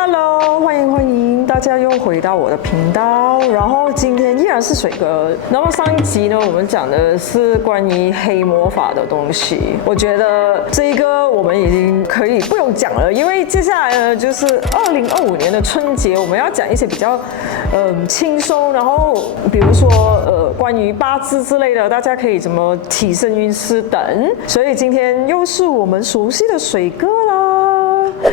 Hello， 欢迎大家又回到我的频道。然后今天依然是水哥。那么上一集呢，我们讲的是关于黑魔法的东西。我觉得这个我们已经可以不用讲了，因为接下来呢就是2025年的春节，我们要讲一些比较轻松，然后比如说关于八字之类的，大家可以怎么提升运势等。所以今天又是我们熟悉的水哥啦。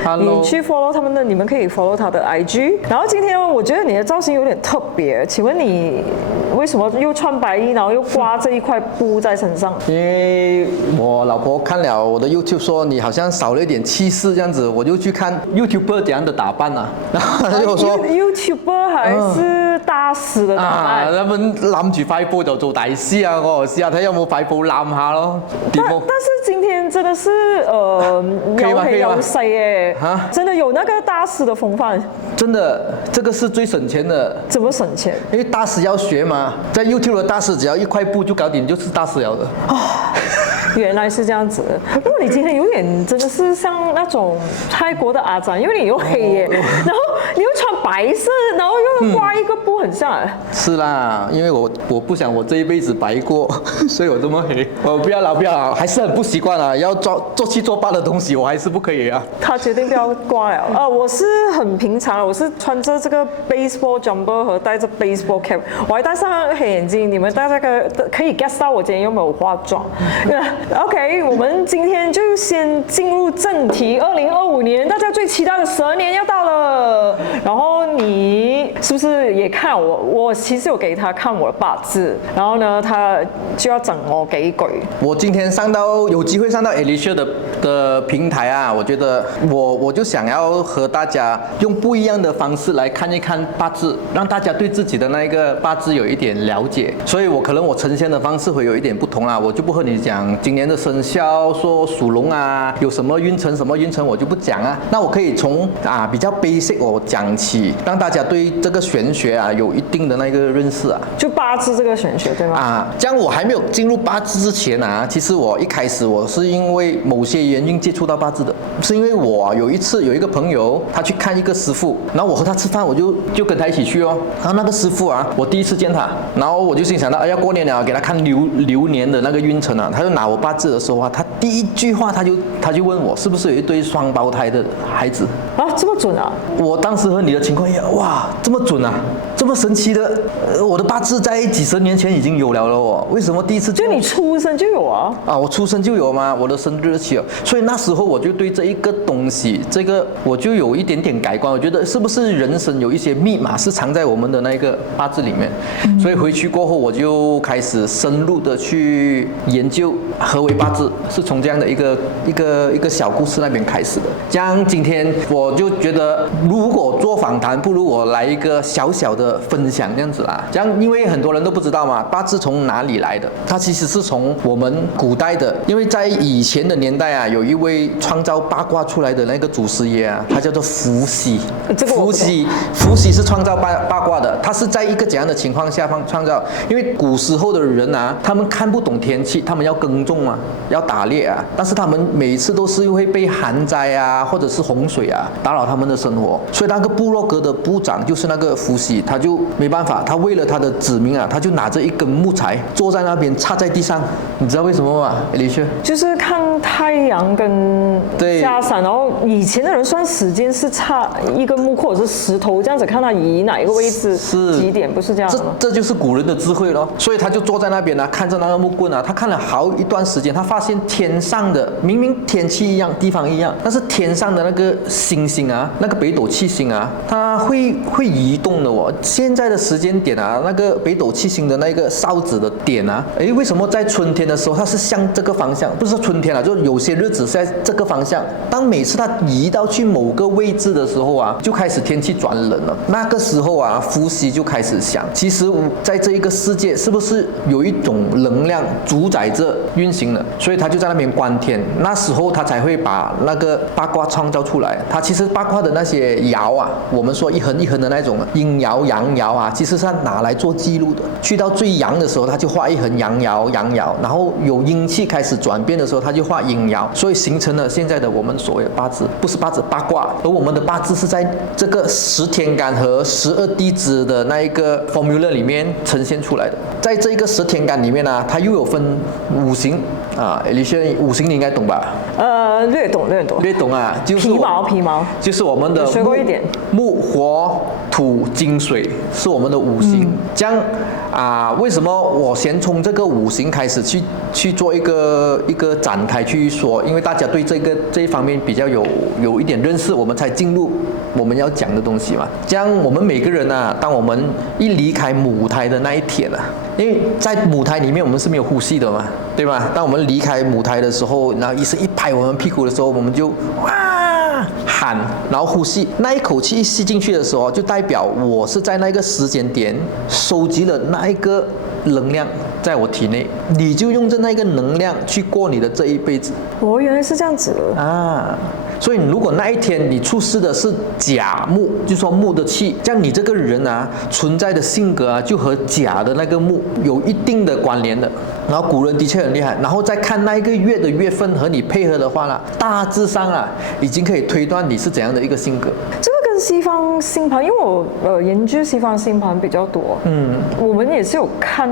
Hello. 你去 follow 他们的，你们可以 follow 他的 IG。然后今天我觉得你的造型有点特别，请问你为什么又穿白衣，然后又挂这一块布在身上？因为我老婆看了我的 YouTube 说你好像少了一点气势这样子，我就去看 YouTuber 怎样的打扮啊，然后他就说 YouTuber 还是大師的打扮？他們攬住塊布就做大師啊！我試下睇有冇塊布攬下咯。但是今天真的是要黑要晒耶，真的有那个大师的风范。真的，这个是最省钱的。怎么省钱？因为大师要学嘛，在 YouTube 的大师只要一块布就搞定，你就是大师了的。原来是这样子，不过你今天有点真的是像那种泰国的阿展，因为你又黑耶，然后你又穿白色，然后又挂一个布，很像。是啦，因为我不想我这一辈子白过，所以我这么黑。我不要了，还是很不习惯啊，要做七做八的东西，我还是不可以啊。他决定不要挂了。我是很平常，我是穿着这个 baseball jumper 和戴着 baseball cap， 我还戴上黑眼镜，你们大家可以 guess 到我今天有没有化妆。OK， 我们今天就先进入正题。2025年大家最期待的蛇年要到了，然后你是不是也看我？我其实有给他看我的八字，然后呢，他就要整我给鬼。我今天有机会上到 Alicia 的平台啊，我觉得我就想要和大家用不一样的方式来看一看八字，让大家对自己的那个八字有一点了解。所以可能我呈现的方式会有一点不同啦，我就不和你讲今年的生肖，说属龙啊有什么运程我就不讲啊。那我可以从比较 basic 我讲起，让大家对这个玄学啊有一定的那个认识啊。就八字这个玄学对吗？这样我还没有进入八字之前啊，其实我一开始我是因为某些原因接触到八字的，是因为我有一次有一个朋友他去看一个师傅，然后我和他吃饭，我就跟他一起去哦。然后那个师傅啊，我第一次见他，然后我就心想到要过年了，给他看流年的那个运程啊，他就拿我八字的时候啊，他第一句话他就问我是不是有一对双胞胎的孩子啊，这么准啊！我当时和你的情况一样，哇，这么准啊，这么神奇的，我的八字在几十年前已经有了哦，为什么第一次就你出生就有啊？我出生就有吗？我的生日期哦，所以那时候我就对这一个东西，我就有一点点改观，我觉得是不是人生有一些密码是藏在我们的那个八字里面，所以回去过后我就开始深入的去研究何为八字，是从这样的一个小故事那边开始的。这样今天我就觉得，如果做访谈，不如我来一个小小的分享这样子啦。这样因为很多人都不知道嘛，八字从哪里来的？它其实是从我们古代的，因为在以前的年代啊，有一位创造八卦出来的那个祖师爷啊，他叫做伏羲。伏羲是创造八卦的，他是在一个怎样的情况下创造？因为古时候的人啊，他们看不懂天气，他们要耕种啊，要打猎啊，但是他们每一次都是会被旱灾啊，或者是洪水啊打扰他们的生活，所以那个部落格的部长就是那个伏羲，他就没办法，他为了他的子民啊，他就拿着一根木材坐在那边插在地上，你知道为什么吗？李雪，就是看太阳跟下山，然后以前的人算时间是插一根木或者是石头这样子，看他移哪一个位置是几点，不是这样的吗？这就是古人的智慧咯。所以他就坐在那边啊，看着那个木棍啊，他看了好一段时间，他发现天上的明明天气一样，地方一样，但是天上的那个星星啊，那个北斗七星啊，它会移动的哦。现在的时间点啊，那个北斗七星的那个哨子的点啊，为什么在春天的时候它是向这个方向？不是春天啊，就有些日子是在这个方向。当每次它移到去某个位置的时候啊，就开始天气转冷了。那个时候啊，伏羲就开始想，其实在这一个世界是不是有一种能量主宰着运行的？所以他就在那边观天。那时候他才会把那个八卦创造出来。他其实八卦的那些爻啊，我们说一横一横的那种阴爻阳爻啊，其实是拿来做记录的。去到最阳的时候，他就画一横阳爻，然后有阴气开始转变的时候，他就画阴爻，所以形成了现在的我们所谓的八字，不是八字八卦，而我们的八字是在这个10天干和12地支的那一个 formula 里面呈现出来的。在这一个10天干里面呢，它又有分五行啊，Alicia，五行你应该懂吧？略懂。略懂啊，就是皮毛，就是我们的学过一点木火土金水是我们的五行。这样为什么我先从这个五行开始去做一个展开去说？因为大家对这一方面比较有一点认识，我们才进入我们要讲的东西嘛。这样我们每个人啊，当我们一离开母胎的那一天啊，因为在母胎里面我们是没有呼吸的嘛，对吧？当我们离开母胎的时候，然后医生一拍我们屁股的时候，我们就哇喊，然后呼吸，那一口气一吸进去的时候，就代表我是在那个时间点收集了那一个能量在我体内，你就用着那个能量去过你的这一辈子。哦，原来是这样子啊。所以如果那一天你出世的是甲木，就说木的气，这样你这个人啊存在的性格啊，就和甲的那个木有一定的关联的。然后古人的确很厉害，然后再看那一个月的月份和你配合的话呢，大致上啊已经可以推断你是怎样的一个性格。这个跟西方星盘，因为我研究西方星盘比较多，我们也是有看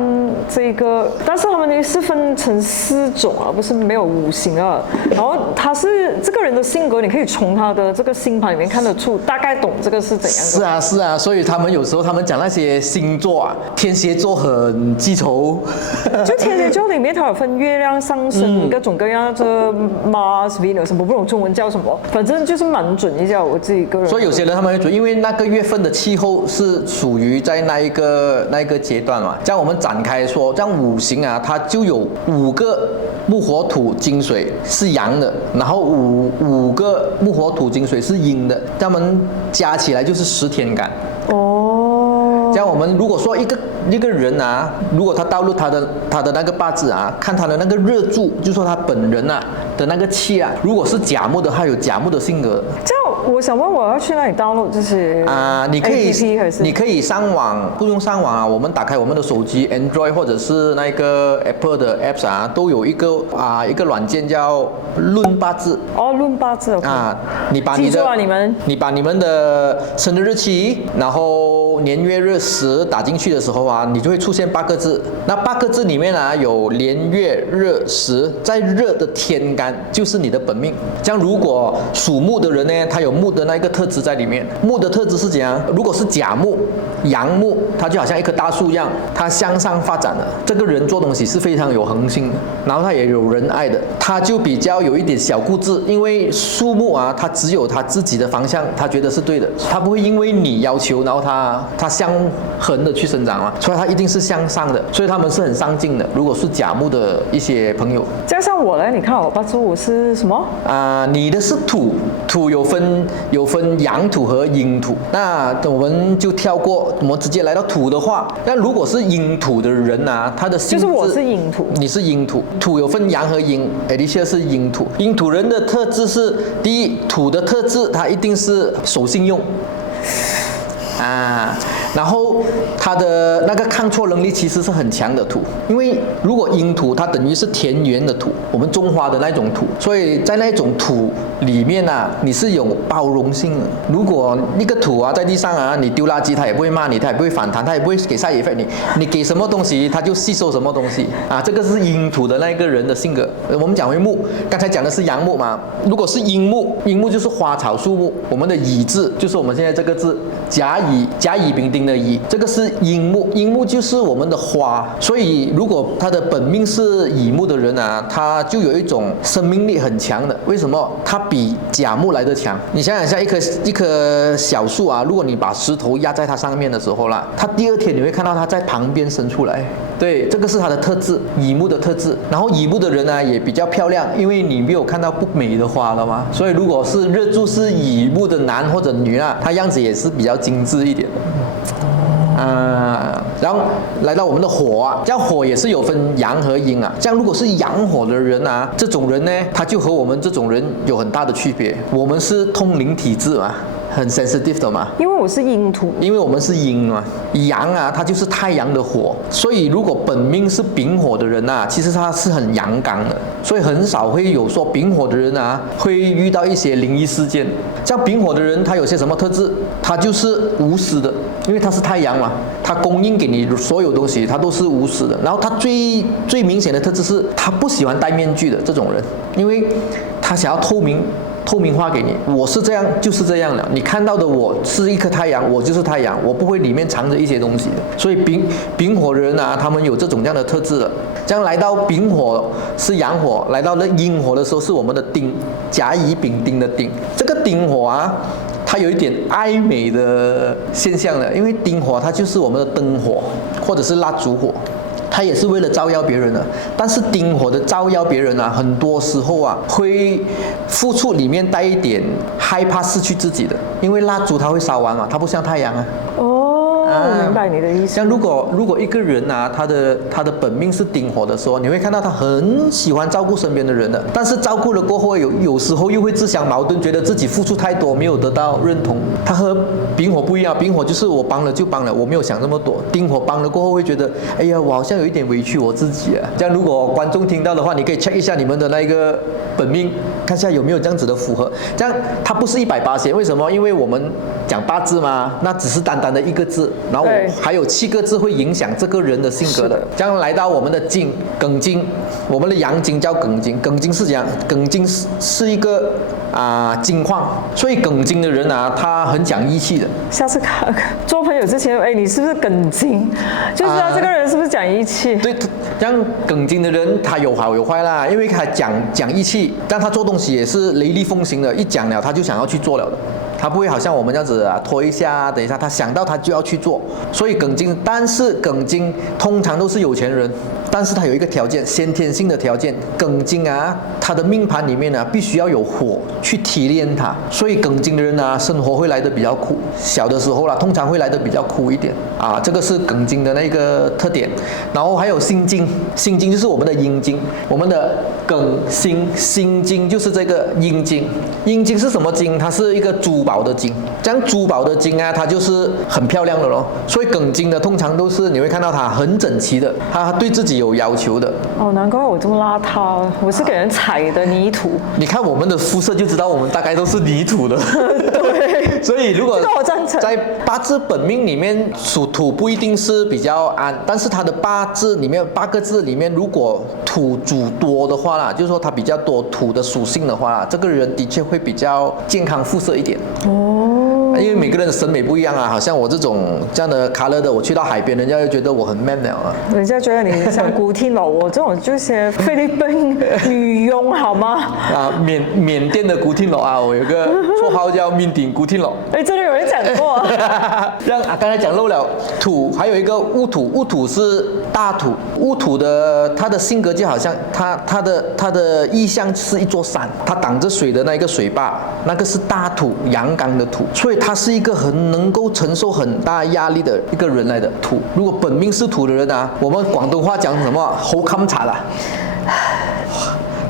这个，但是他们也是分成4种啊，不是没有五行啊。然后他是这个人的性格，你可以从他的这个星盘里面看得出，大概懂这个是怎样的。是啊，所以他们有时候他们讲那些星座啊，天蝎座很记仇，就天蝎座里面它有分月亮上升，各种各样的 Mars、Venus 什么，不懂中文叫什么，反正就是蛮准一下我自己个人。所以有些人他们会准，因为那个月份的气候是属于在那一个阶段嘛。这样我们展开说，这样五行啊，它就有5个木火土金水是阳的，然后五个木火土金水是阴的，它们加起来就是10天干。这样我们如果说一个人啊，如果他倒入他的那个八字啊，看他的那个日柱，就说他本人啊的那个气啊，如果是甲木的，他有甲木的性格。这样我想问，我要去哪里 download 这些你可以 APP 还是你可以上网，不用上网啊，我们打开我们的手机 Android 或者是那个 Apple 的 apps 啊，都有一个软件叫论八字。论八字你把你们的生日日期，然后年月日时打进去的时候啊，你就会出现8个字。那8个字里面啊，有年月日时，在日的天干就是你的本命。这样如果属木的人呢，他有木的那个特质在里面。木的特质是怎样？如果是甲木、阳木，它就好像一棵大树一样，它向上发展的。这个人做东西是非常有恒心的，然后他也有仁爱的，他就比较有一点小固执，因为树木啊，他只有他自己的方向，他觉得是对的，他不会因为你要求，然后他向横的去生长嘛，所以他一定是向上的，所以他们是很上进的。如果是甲木的一些朋友，加上我呢，你看我八字我是什么？你的是土有分阳土和阴土，那我们就跳过，我们直接来到土的话，那如果是阴土的人啊，他的性质就是我是阴土，你是阴土，土有分阳和阴，Alicia是阴土。阴土人的特质是，第一，土的特质他一定是守信用。然后它的那个抗挫能力其实是很强的土，因为如果阴土它等于是田园的土，我们中华的那种土，所以在那种土里面啊，你是有包容性的。如果一个土啊在地上啊，你丢垃圾它也不会骂你，它也不会反弹，它也不会给side effect你给什么东西它就吸收什么东西这个是阴土的那个人的性格。我们讲回木，刚才讲的是阳木嘛，如果是阴木就是花草树木，我们的乙字就是我们现在这个字甲乙丙丁的乙，这个是阴木，阴木就是我们的花，所以如果他的本命是乙木的人啊，他就有一种生命力很强的。为什么？他比甲木来得强。你想想像一棵小树啊，如果你把石头压在它上面的时候啦，它第2天你会看到它在旁边生出来。对，这个是它的特质，乙木的特质。然后乙木的人呢也比较漂亮，因为你没有看到不美的花了吗？所以如果是日柱是乙木的男或者女啊，他样子也是比较精致一点的。然后来到我们的火啊，这样火也是有分阳和阴啊。这样如果是阳火的人啊，这种人呢，他就和我们这种人有很大的区别。我们是通灵体质嘛，很 sensitive 的嘛。因为我是阴土，因为我们是阴嘛，阳啊，它就是太阳的火，所以如果本命是丙火的人啊，其实他是很阳刚的，所以很少会有说丙火的人啊会遇到一些灵异事件。像丙火的人，他有些什么特质？他就是无私的，因为他是太阳嘛，他供应给你所有东西，他都是无私的。然后他最明显的特质是，他不喜欢戴面具的这种人，因为他想要透明化给你，我是这样就是这样了。你看到的我是一颗太阳，我就是太阳，我不会里面藏着一些东西的。所以丙火人啊，他们有这种样的特质的。这样来到丙火是阳火，来到了阴火的时候是我们的丁，甲乙丙丁的丁。这个丁火啊，它有一点爱美的现象了，因为丁火它就是我们的灯火或者是蜡烛火。他也是为了照耀别人的，但是丁火的照耀别人啊，很多时候啊会付出里面带一点害怕失去自己的，因为蜡烛它会烧完嘛，它不像太阳啊。我明白你的意思。像如果一个人啊，他的本命是丁火的时候，你会看到他很喜欢照顾身边的人的，但是照顾了过后有时候又会自相矛盾，觉得自己付出太多，没有得到认同。他和丙火不一样，丙火就是我帮了就帮了，我没有想那么多。丁火帮了过后会觉得，哎呀，我好像有一点委屈我自己啊。这样如果观众听到的话，你可以 check 一下你们的那个本命，看一下有没有这样子的符合。这样它不是180%，为什么？因为我们讲八字嘛，那只是单单的一个字。然后还有7个字会影响这个人的性格的。这样来到我们的金庚金，我们的阳金叫庚金，庚金是怎样？庚金是一个金矿，所以庚金的人啊，他很讲义气的。下次做朋友之前，你是不是庚金，就知道这个人是不是讲义气。对，这样庚金的人他有好有坏啦，因为他讲义气，但他做东西也是雷厉风行的，一讲了他就想要去做了的。他不会好像我们这样子拖一下，等一下他想到他就要去做，所以庚金，但是庚金通常都是有钱人，但是他有一个条件，先天性的条件，庚金啊，他的命盘里面呢必须要有火去提炼它，所以庚金的人啊，生活会来得比较苦，小的时候啦，通常会来得比较苦一点啊，这个是庚金的那个特点。然后还有辛金，辛金就是我们的阴金，我们的庚辛金就是这个阴金。阴金是什么金？它是一个珠宝的金，这样珠宝的金啊，它就是很漂亮的咯。所以庚金的通常都是你会看到它很整齐的，它对自己有要求的。难怪我这么邋遢，我是给人踩的泥土。你看我们的肤色就知道，我们大概都是泥土的。对，所以如果这个我赞成。在八字本命里面属土不一定是比较安，但是它的八字里面8个字里面，如果土主多的话啦，就是说它比较多土的属性的话啦，这个人的确会比较健康肤色一点。因为每个人的审美不一样啊，好像我这样的 color 的，我去到海边，人家就觉得我很 man 了啊。人家觉得你像古天乐，我这种就是菲律宾女佣，好吗？缅甸的古天乐啊，我有个绰号叫缅甸古天乐。真的有人讲过。刚才讲漏了土，还有一个戊土，戊土是大土，戊土的他的性格就好像他的意象是一座山，它挡着水的那一个水坝，那个是大土，阳刚的土，所以他是一个很能够承受很大压力的一个人来的土。如果本命是土的人啊，我们广东话讲什么好襟茶啦。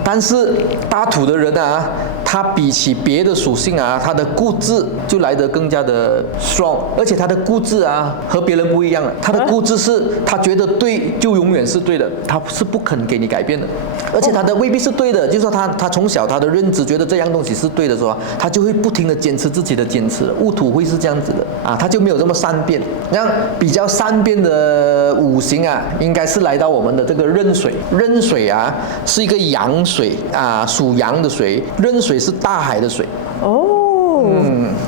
但是大土的人啊，他比起别的属性啊，他的固执就来得更加的 strong， 而且他的固执啊和别人不一样了。他的固执是他觉得对就永远是对的，他是不肯给你改变的。而且他的未必是对的，就是说他从小他的认知觉得这样东西是对的时候，他就会不停的坚持自己的坚持。戊土会是这样子的啊，他就没有这么善变。这样比较善变的五行啊，应该是来到我们的这个壬水。壬水啊是一个阳水啊，属阳的水。壬水是大海的水。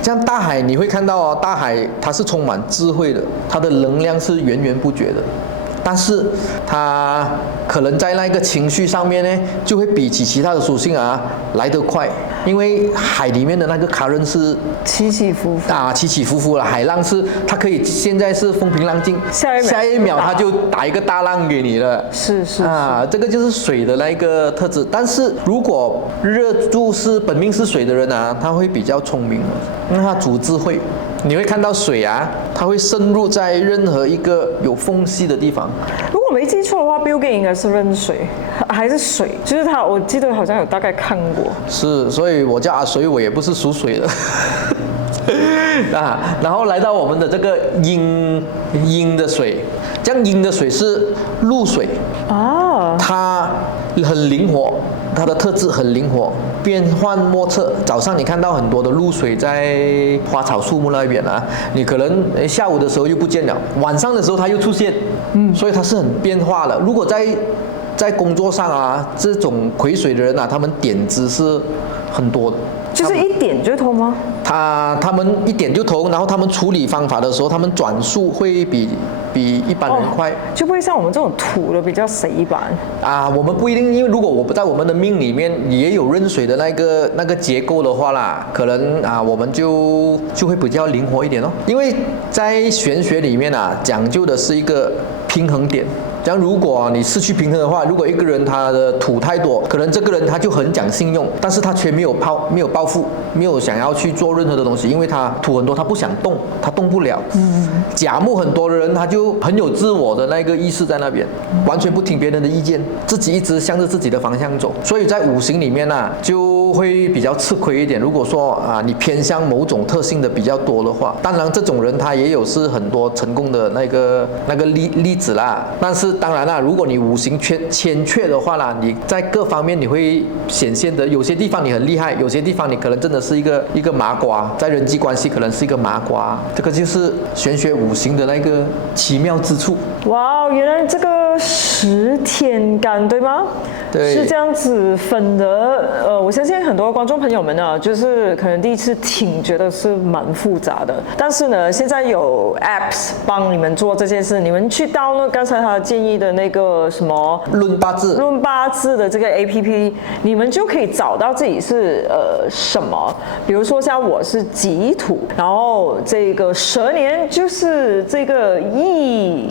这样大海你会看到哦，大海它是充满智慧的，它的能量是源源不绝的。但是它可能在那个情绪上面呢，就会比起其他的属性啊来得快，因为海里面的那个current是起起伏伏啊，起起伏伏了。海浪是它可以现在是风平浪静，下一秒它就打一个大浪给你了。是这个就是水的那一个特质。但是如果日柱是本命是水的人啊，他会比较聪明，因为他主智慧。你会看到水啊，它会渗入在任何一个有缝隙的地方。如果没记错的话 ，Bill Gates 应该是壬水还是水？就是他，我记得好像有大概看过。是，所以我叫阿水，我也不是属水的。啊，然后来到我们的这个阴的水，这样阴的水是露水啊，它很灵活，它的特质很灵活，变幻莫测。早上你看到很多的露水在花草树木那边啊，你可能下午的时候又不见了，晚上的时候它又出现，所以它是很变化的。如果在工作上啊，这种癸水的人啊，他们点子是很多的。就是一点就通吗？他们一点就通，然后他们处理方法的时候，他们转速会比一般人快，就不会像我们这种土的比较死板啊。我们不一定，因为如果我不在我们的命里面也有壬水的那个结构的话啦，可能啊我们就会比较灵活一点哦。因为在玄学里面啊，讲究的是一个平衡点。像如果你失去平衡的话，如果一个人他的土太多，可能这个人他就很讲信用，但是他却没有抱负，没有想要去做任何的东西，因为他土很多，他不想动，他动不了。甲木很多的人，他就很有自我的那个意识在那边，完全不听别人的意见，自己一直向着自己的方向走。所以在五行里面啊，就会比较吃亏一点。如果说啊你偏向某种特性的比较多的话，当然这种人他也有是很多成功的那个例子啦，但是。当然啦，如果你五行欠缺的话啦，你在各方面你会显现的，有些地方你很厉害，有些地方你可能真的是一个麻瓜，在人际关系可能是一个麻瓜，这个就是玄学五行的那个奇妙之处。哇，原来这个10天干对吗？对，是这样子分的。我相信很多观众朋友们呢，就是可能第一次听，觉得是蛮复杂的。但是呢，现在有 apps 帮你们做这件事，你们去download刚才他建议的那个什么论八字的这个 app， 你们就可以找到自己是什么。比如说像我是己土，然后这个蛇年就是这个乙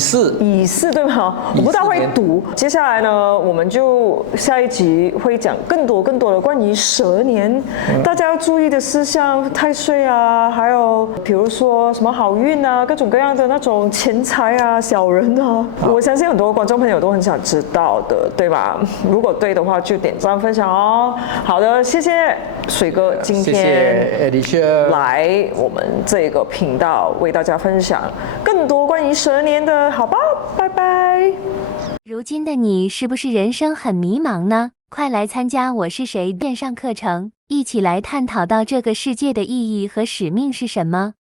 巳对吗？我不大会读。接下来呢，我们就下一集会讲更多的关于蛇年大家要注意的事项，太岁啊，还有比如说什么好运啊，各种各样的那种钱财啊、小人啊，我相信很多观众朋友都很想知道的，对吧？如果对的话，就点赞分享哦。好的，谢谢水哥今天来我们这个频道为大家分享更多关于蛇年的，好吧？拜拜。如今的你是不是人生很迷茫呢？快来参加我是谁线上课程，一起来探讨到这个世界的意义和使命是什么。